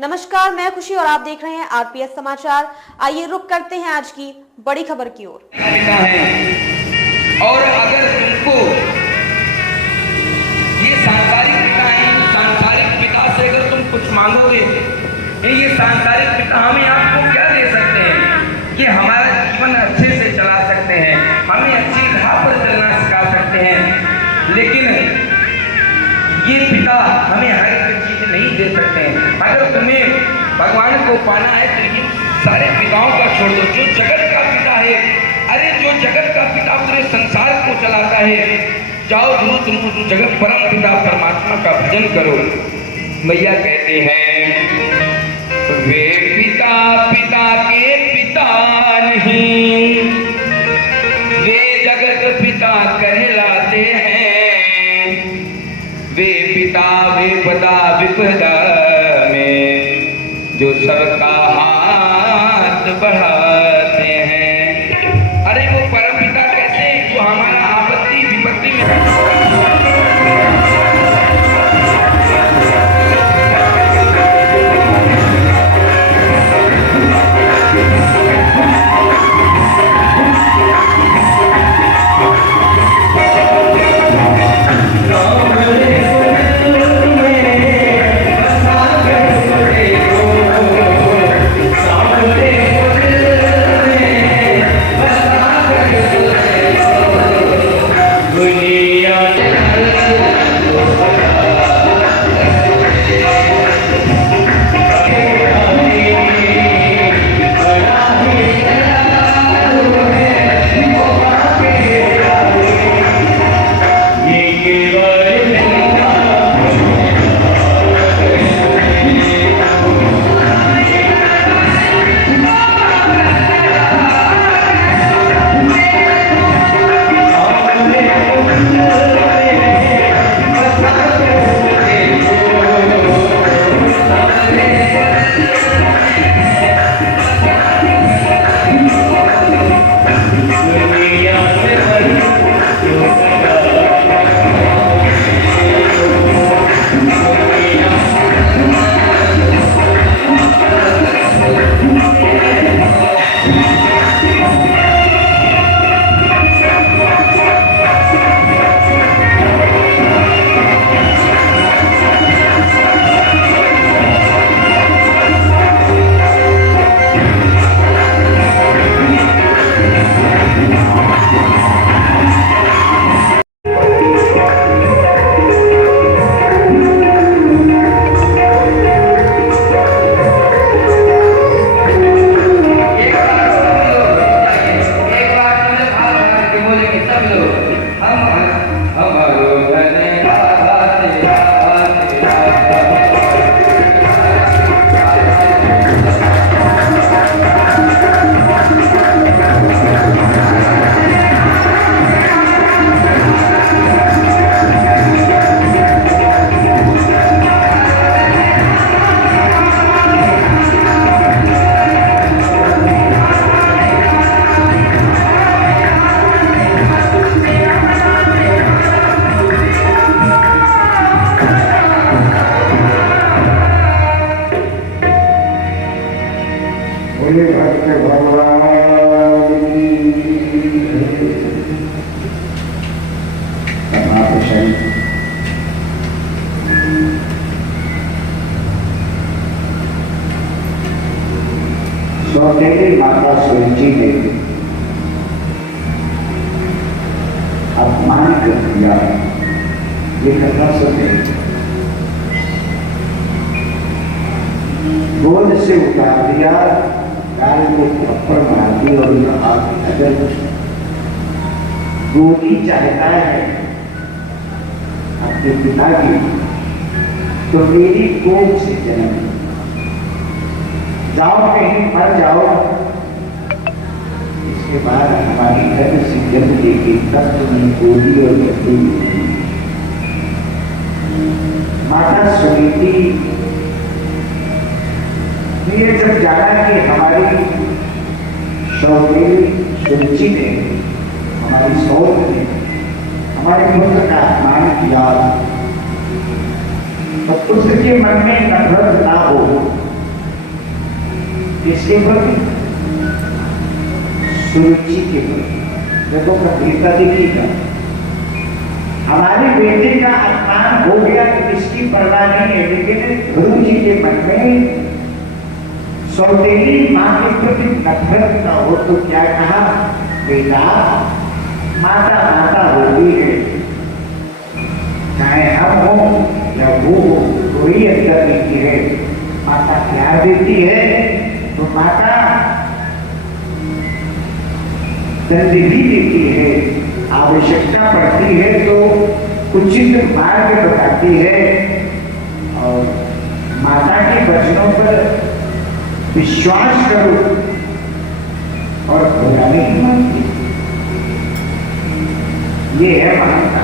नमस्कार, मैं खुशी और आप देख रहे हैं आरपीएस समाचार। आइए रुक करते हैं आज की बड़ी खबर की ओर। और अगर तुमको ये सांसारिक पिता है, सांसारिक पिता से अगर तुम कुछ मांगोगे, ये सांसारिक पिता हमें आपको क्या दे सकते हैं कि हमारा जीवन अच्छे से चला सकते हैं, हमें अच्छी राह पर चलना सिखा सकते हैं, लेकिन ये पिता हमें हर एक चीज नहीं दे सकते हैं। अगर तुम्हें भगवान को पाना है तो ये सारे पिताओं का छोड़ दो। जो जगत का पिता है, अरे जो जगत का पिता पूरे संसार को चलाता है, जाओ तुम जगत परम पिता परमात्मा का भजन करो। मैया कहते हैं वे पिता पिता के पिता नहीं, वे जगत पिता कहलाते हैं। वे पिता विपदा विपदा में जो सबका हाथ बढ़ाते हैं। अरे वो परम पिता कैसे, जो हमारा आपत्ति विपत्ति में सौतेली माता सूची ने अपमान कर दिया, ये कथा सुने। गोद से उतार दिया, गाल को थप्पड़ मार दी और कहा अगर गोदी चाहता है अपने पिता की तो मेरी कोख से जन्म जाओ, कहीं मर जाओ, इसके बाद हमारी घर से जन्म लेके तब तुम्हें गोदी और गद्दी मिलेगी। माता सुनीति ने जब जाना कि हमारी सौतेली सूची ने, हमारी सौत ने हमारे पुत्र का अपमान किया, तो पुत्र के मन में नफरत ना हो किसके प्रति? सुरुचि के प्रति। देखो गंभीरता दिखेगा। हमारी बेटी का अपमान हो गया तो इसकी परवाह नहीं है, लेकिन गुरु जी के मन में सौतेली माँ के प्रति नफरत न हो तो क्या कहा? बेटा माता माता होती है, चाहे हम हो या वो हो, कोई अंतर नहीं है। माता प्यार देती है तो माता दंड भी देती है, आवश्यकता पड़ती है तो उचित मार्ग बताती है। और माता के वचनों पर विश्वास करो और बुरा नहीं मानती। ये है माता।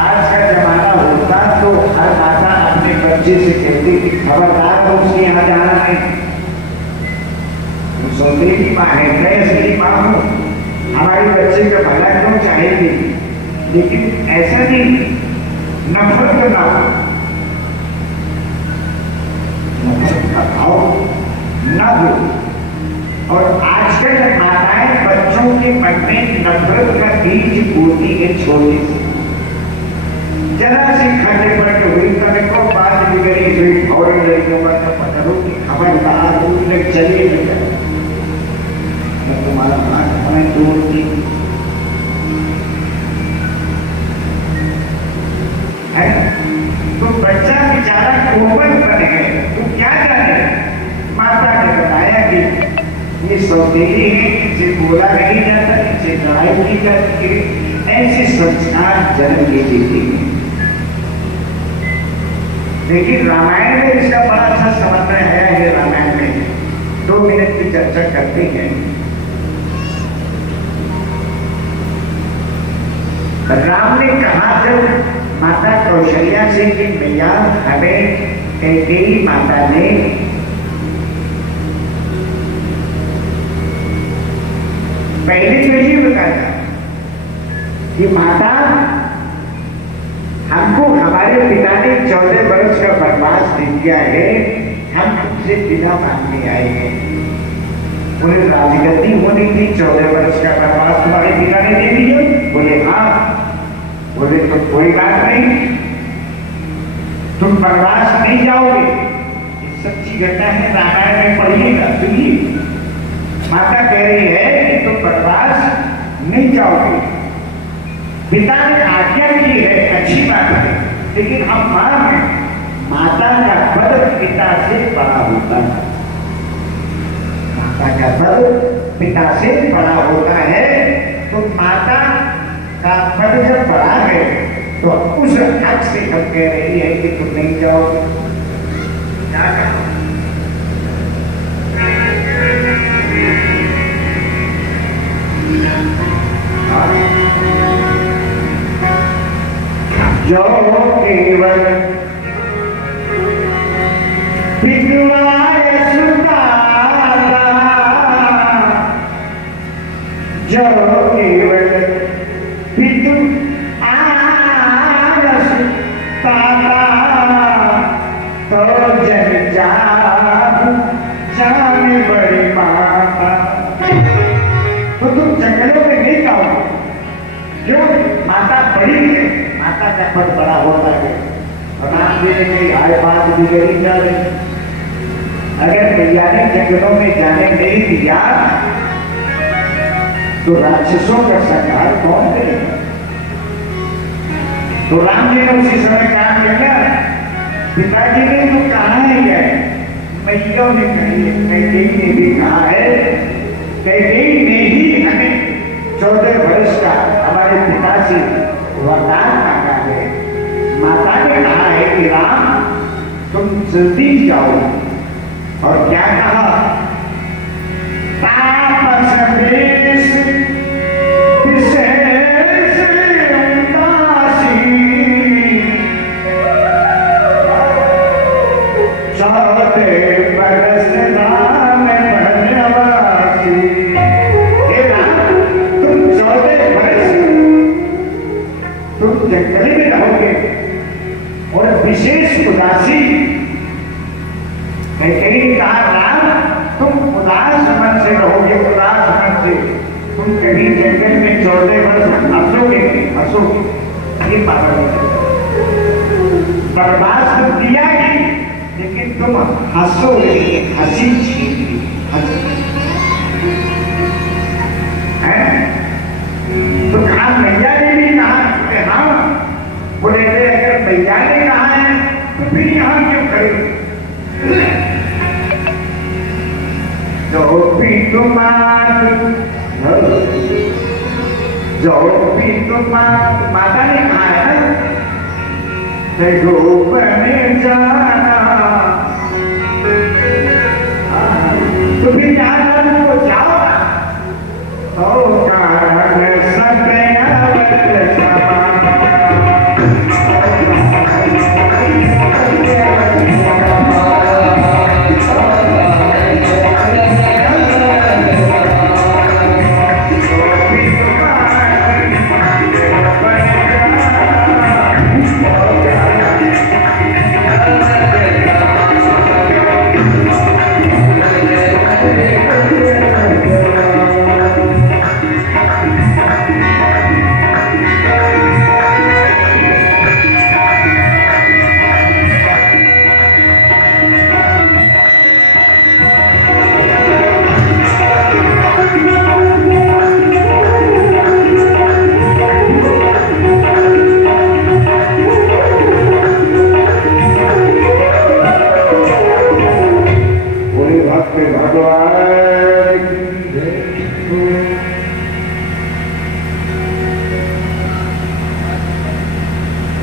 आज का जमाना होता तो हर माता अपने बच्चे से कहती कि खबरदार हो, उसके यहाँ जाना नहीं। सौतेली माँ है, मैं असली माँ हूँ, हमारे बच्चे का भला क्यों चाहेगी, लेकिन ऐसा नहीं, नफरत करना हो, नफरत का भाव न हो। और आजकल माताएं बच्चों के मन में नफरत का बीज बोती है छोटे से। जरा सी खड़े पड़े हुई तब को बात बिगड़ी हुई और लड़कियों का तो पता हो कि खबरदार उनने चलिए बेटा, मैं तुम्हारा हाथ हमें तोड़ती है। तो बच्चा बेचारा कोमल बन है, तो क्या जाने माता ने बताया कि ये सौतेली है, इसे बोला नहीं जाता, इसे लड़ाई की जाती है, ऐसे संस्कार जन्म ले देते हैं। लेकिन रामायण में इसका बड़ा अच्छा समन्वय है। रामायण में 2 मिनट की चर्चा करते हैं। राम ने कहा जब माता कौशल्या से कि मैया हमें कैकेयी माता ने पहले तो ये बताया कि माता हमको हमारे पिता ने 14 वर्ष का वनवास दे दिया है, हम तुमसे बिना मांगने आए हैं। बोले राजगद्दी होनी थी, 14 वर्ष का वनवास तुम्हारे पिता ने दे दिया? बोले हाँ। बोले तो कोई बात नहीं, तुम वनवास नहीं जाओगे। ये सच्ची घटना है, रामायण में पढ़िएगा, सुनिए। माता कह रही है कि तुम वनवास नहीं जाओगे, पिता ने आज्ञा की है, अच्छी बात है, लेकिन हम मां हैं, माता का पद पिता से बड़ा होता है। माता का पद पिता से बड़ा होता है, तो माता का पद जब बड़ा है तो उस हक से हम कह रही है कि तुम नहीं जाओगे। क्या कहा? जो केवल पितुआय सुताता, जो केवल पितु आय सुताता, तो जन जाहु जाने बड़ी माता। तो तुम जंगलों में नहीं जाओगे, क्यों? माता बड़ी है, माता का पद बड़ा होता है। और नाम देने की आय बात बिगड़ी जा रही। अगर मैया ने जंगलों में जाने नहीं दिया तो राक्षसों का संहार कौन करेगा? तो राम जी ने उसी समय काम किया। पिताजी ने तो कहा है, मैया ने कही है, कैकेयी ने भी कहा है, कैकेयी ने ही हमें 14 वर्ष का हमारे पिता से वरदान मांगा है। माता ने कहा है कि राम तुम जल्दी जाओ। और क्या कहा? तापस देश विशेष उदासी, 14 बरस राम बनवासी। हे राम, तुम 14 वर्ष तुम जंगल में रहोगे और विशेष उदासी। कैकेयी ने कहा राम रहोगे उदास मन से, तुम कभी जंगल में 14 वर्ष हंसोगे हंसोगे, ये पागल बर्बाद तो किया ही, लेकिन तुम हंसोगे, हंसी छीनगी है। तो कहा मैया ने भी कहा, बोले हाँ, बोले अगर मैया ने कहा है तो फिर यहाँ क्यों खड़े? जो भी तुम्हारा माता ने कहा है ना, बने जाना, तो फिर जहाँ वो जाओ तो कारण सके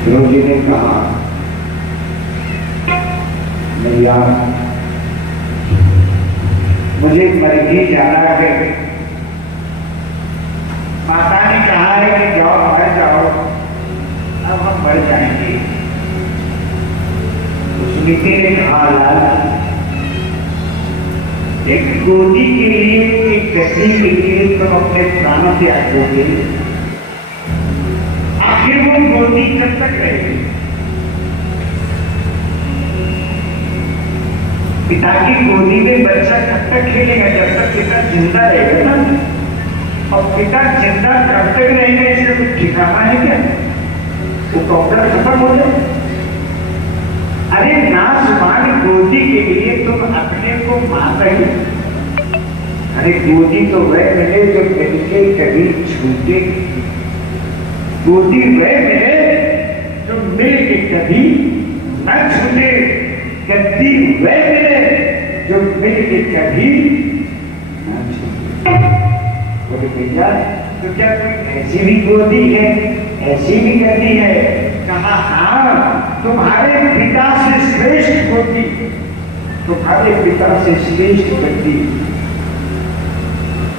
गुरुजी ने कहा, मैया मुझे मर ही जाना है। माता ने कहा है कि जाओ मर जाओ, अब हम मर जाएंगे। सुनीति ने कहा, लाल एक गोदी के लिए, एक गद्दी के लिए तुम अपने प्राणों से आगोगे, आखिर वो गोदी कब तक रहेगी? पिता की गोदी में बच्चा कब तक खेलेगा? जब तक पिता जिंदा रहेगा ना। और पिता जिंदा कब तक रहेगा इसका कुछ ठिकाना है क्या? वो डॉक्टर खत्म हो जाए। अरे नासमान गोदी के लिए तुम अपने को माता ही, अरे गोदी तो वह मिले जो मिलके कभी छूटे, गोदी वह मिले जो मिलके कभी न छूटे, गद्दी वह मिले जो मिलके कभी न छूटे। बोले भैया तो क्या कोई ऐसी भी गोदी है, ऐसी भी गद्दी है? कहा हाँ, तुम्हारे पिता से श्रेष्ठ गोदी, तुम्हारे पिता से श्रेष्ठ गद्दी।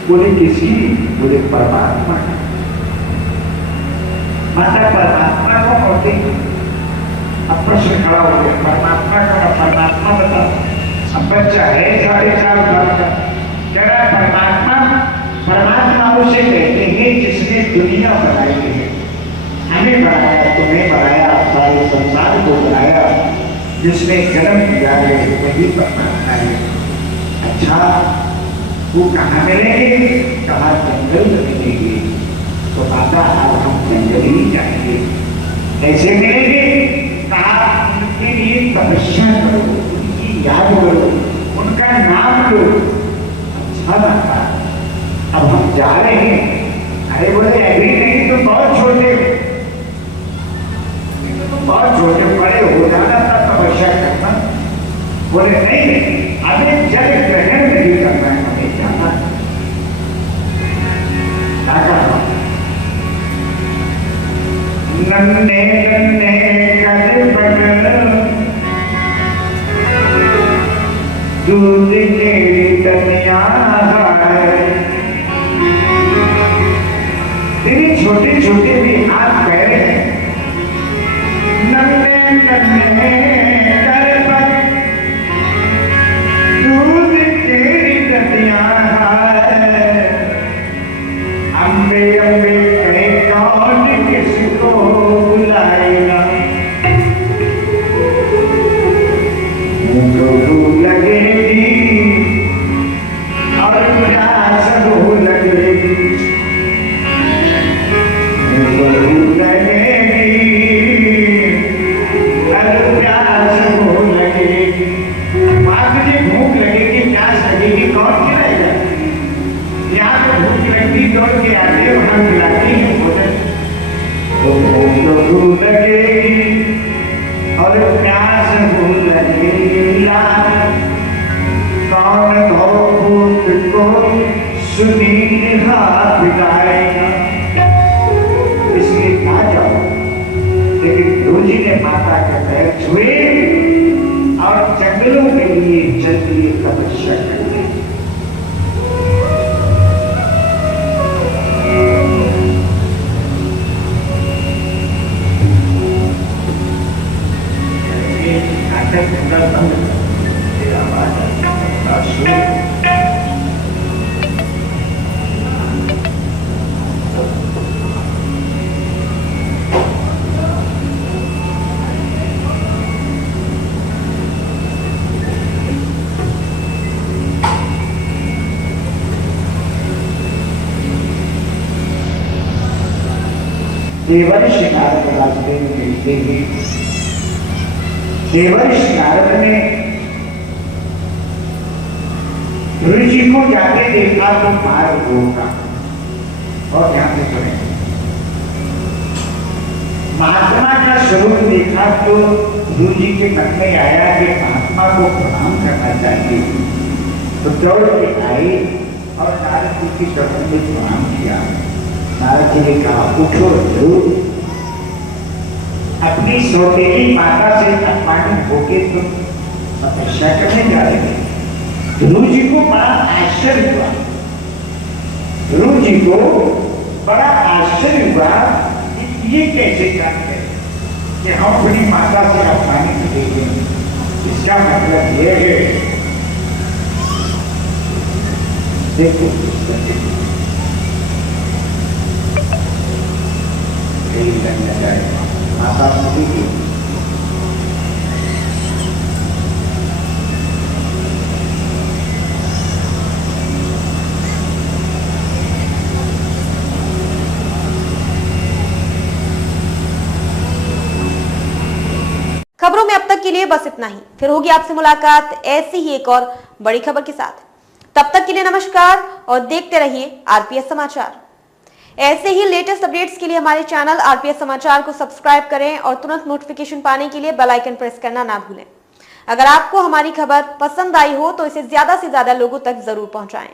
बोले किसी? बोले परमात्मा। माता परमात्मा को होती, अब प्रश्न खड़ा हो गया, परमात्मा को ना परमात्मा बता। अब बच्चा है 4.5 साल का, जरा परमात्मा, परमात्मा उसे कहते हैं जिसने दुनिया बनाई है, हमें बनाया, तुम्हें बनाया, सारे संसार को बनाया, जिसने जन्म दिया है वही परमात्मा है। अच्छा वो कहाँ मिलेंगे? कहा जंगल में मिलेंगे। तो माता अब हम जंगल ही जाएंगे। कैसे मिलेंगे? कहा उनके लिए तपस्या करो, उनकी याद करो, उनका नाम लो। अच्छा माता अब हम जा रहे हैं। अरे बोले अभी नहीं, तो बहुत छोटे, बहुत छोटे, बड़े हो जाना तब तपस्या करना। बोले नहीं, हमें जल ग्रहण नहीं करना है, हमें जाना। नन्हे नन्हे कद बदन दूध के दनिया है, तेरे छोटे छोटे भी हाथ पैर हैं। नन्हे नन्हे कर बदन दूध के दनिया है, अम्बे अम्बे कहे कौन किसको बुलाएगा? मुझको लगेगी और उदास लू लगेगी और प्यास हो लगेगी कौन भूत को सुनील हाथ गाएगा। इसलिए ना जाओ, लेकिन गुरु जी ने माता के पैर छुए और जंगलों के लिए चल दिए तपस्या करने। नाटक पूरा बंद, तेरा आवाज शुरू। देवर्षि नारद रास्ते में मिलते ही देवर्षि नारद ने गुरु जी को जाके देखा तो मार्ग रोका। और ध्यान से सुने, महात्मा का स्वरूप देखा तो गुरु जी के मन में आया कि महात्मा को प्रणाम करना चाहिए। तो दौड़ के आए और नारद जी की चरण में प्रणाम किया। नारद जी ने कहा, उठो ध्रुव, अपनी सौतेली माता से अपमानित होके तुम तपस्या करने जा रहे थे। गुरु जी को बड़ा आश्चर्य हुआ, गुरु जी को बड़ा आश्चर्य हुआ कि ये कैसे जानते हैं कि हम अपनी माता से अपमानित होते हैं। इसका मतलब ये है, देखो माता सती की खबरों में अब तक के लिए बस इतना ही। फिर होगी आपसे मुलाकात ऐसी ही एक और बड़ी खबर के साथ। तब तक के लिए नमस्कार और देखते रहिए आरपीएस समाचार। ऐसे ही लेटेस्ट अपडेट्स के लिए हमारे चैनल आरपीएस समाचार को सब्सक्राइब करें और तुरंत नोटिफिकेशन पाने के लिए बेल आइकन प्रेस करना ना भूलें। अगर आपको हमारी खबर पसंद आई हो तो इसे ज्यादा से ज्यादा लोगों तक जरूर पहुंचाएं।